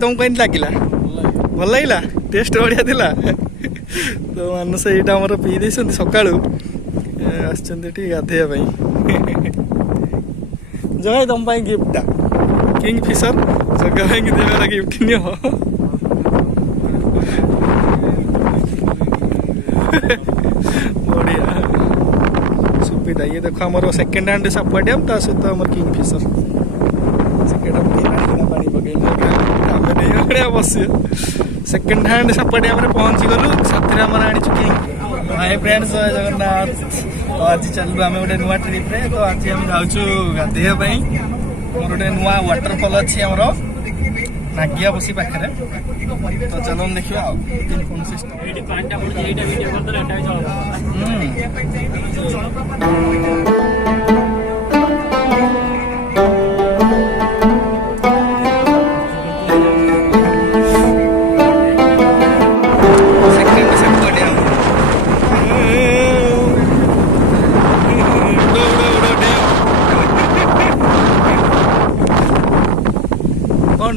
तुमको केमती लगिला भल लगिला टेस्ट बढ़िया थिला तो मानस यहाँ आमर पी दे सका गाधे जय तुम गिफ्टा किंग फिशर जगह देवार गिफ्ट नियो बढ़िया सुविधा ये देखो आमर सेकेंड हैंड सापुआ डैम ता सहित आमर किंग फिशर सेकेंड पानी पकड़ बस सेकेंड हैंड सापुआ डैम पहुंची गलु साथी आनी किंग हाय फ्रेंड्स जय जगन्नाथ आज चलू आम गोटे नुआ ट्रिप रे तो आज आम जाऊँ गाधेवाई मोर गोटे नुआ वाटरफॉल अच्छी आमर नागिया बसी पाखे तो चलो देखा कौन सिस्टम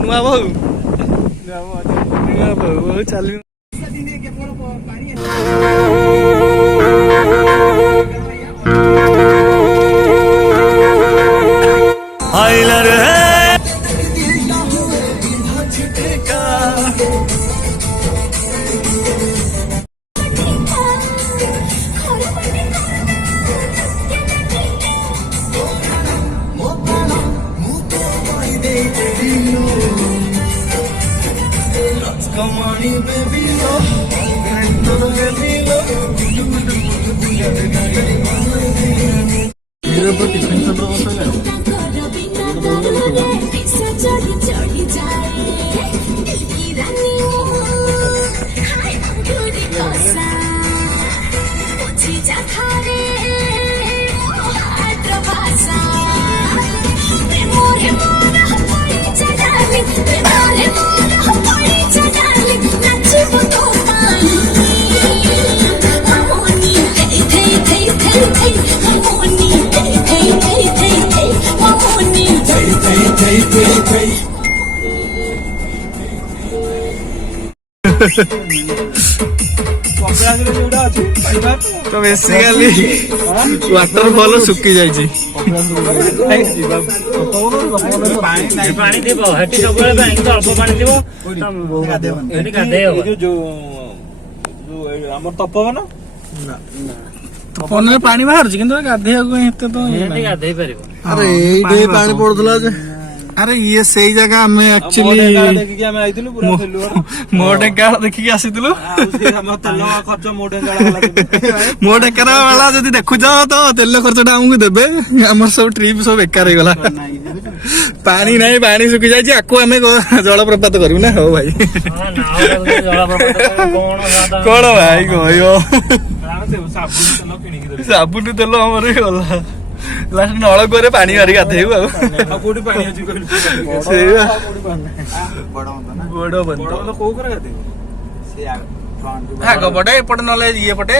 नुआ बहु चल तो बेसिकली वाटरफॉल सुखी जाए तपन पानी बाहर गाधे पानी पड़ूला अरे ये सही जगह हमें एक्चुअली मो ढेंका देखिकी आसीलु मो ढेंकार वाला जब देखुच तो तेल खर्चटा आमको देवे आम सब ट्रिप सब बेकार हो गला पानी नहीं पानी सुखी जाए आपको आम जलप्रपात करू ना हो भाई कौन भाई कह साबुन तेल आमर गला लास्ट नलकूरे पानी मारिक गाधेबू आग पटे एपटे ना ये पटे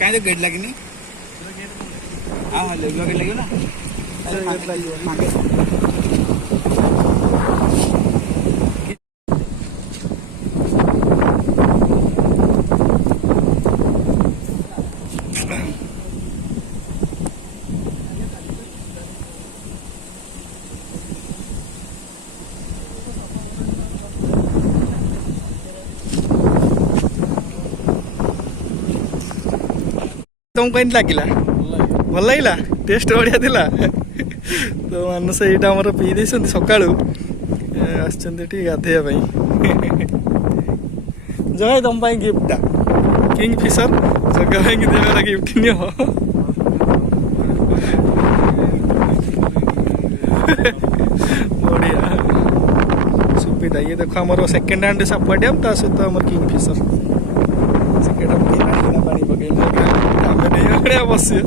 कहीं गेट लगी हाँ गेट लगे ना तुमको केमती लगिला भल लगिला टेस्ट बढ़िया थिला तो मानस यहाँ आमर पी दे सका गाधेवाई जय तुम गिफ्टा किंग फिशर जगह देवार गिफ्ट नियो बढ़िया सुविधा ସୁବିଧା। ଇଏ ଦେଖ ଆମର ସେକେଣ୍ଡ ହ୍ୟାଣ୍ଡ ସାପୁଆ ଡ୍ୟାମ୍, ତା ସହିତ ଆମର କିଙ୍ଗଫିସର ସେକେଣ୍ଡ ପାଣି ପକେଇଲୁ ଆମେ ନେଇ ବସିବା।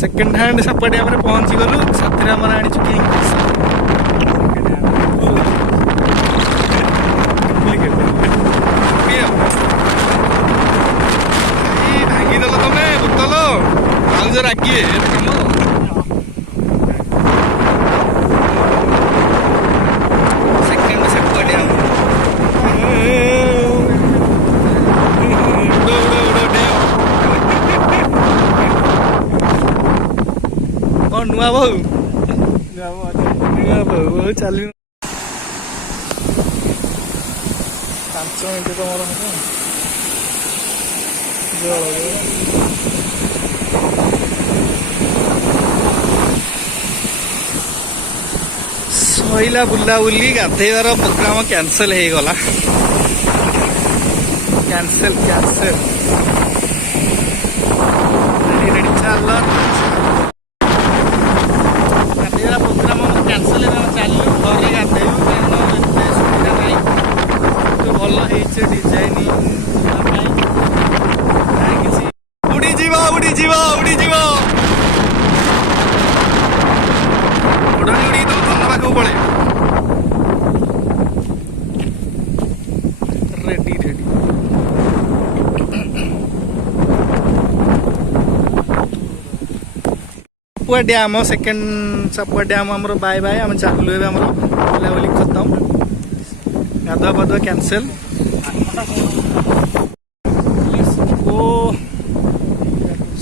ସେକେଣ୍ଡ ହ୍ୟାଣ୍ଡ ସାପୁଆ ଡ୍ୟାମ୍ରେ ପହଞ୍ଚିଗଲୁ, ସାଥିରେ ଆମର ଆଣିଛୁ କିଙ୍ଗଫିସର। ଭାଙ୍ଗିଦେଲ ତମେ ବୋତଲ, ଭାଉଜ ରାଗିବେ କାମ। ନୂଆ ବୋଉ ଚାଲି 5 ମିନିଟ୍ ତମର ସଇଲା ବୁଲାବୁଲି। ଗାଧେଇବାର ପ୍ରୋଗ୍ରାମ କ୍ୟାନସେଲ ହେଇଗଲା। କ୍ୟାନସେଲ ରେଡି ଚାଲ। ପ୍ରୋଗ୍ରାମ କ୍ୟାନସେଲ ଚାଲିଲୁ ଘରେ ଗାଧେଇବୁ, କାରଣ ଏତେ ସୁବିଧା ନାହିଁ। ଭଲ ହେଇছে ଡିଜାଇନ କିଛି ଉଡ଼ିଯିବ ଉଡ଼ିଦେବୁ ତମ ପାଖକୁ ପଳେଇ। Ready Sapua dam, second Sapua dam ଆମର ବାଏ ବାଏ। ଆମେ ଚାଲୁ ଏବେ, ଆମର ବୁଲାବୁଲି ଖତମ, ଗାଧୁଆ ପାଧୁଆ କ୍ୟାନସେଲ। ଓ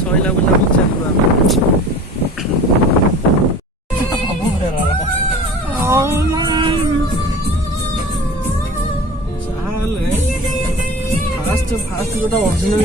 ସଇଲା ବୁଲାବୁଲି, ଚାଲୁ ଆମେ। ଫାଷ୍ଟ ଯୋଉଟା ଅରିଜିନାଲ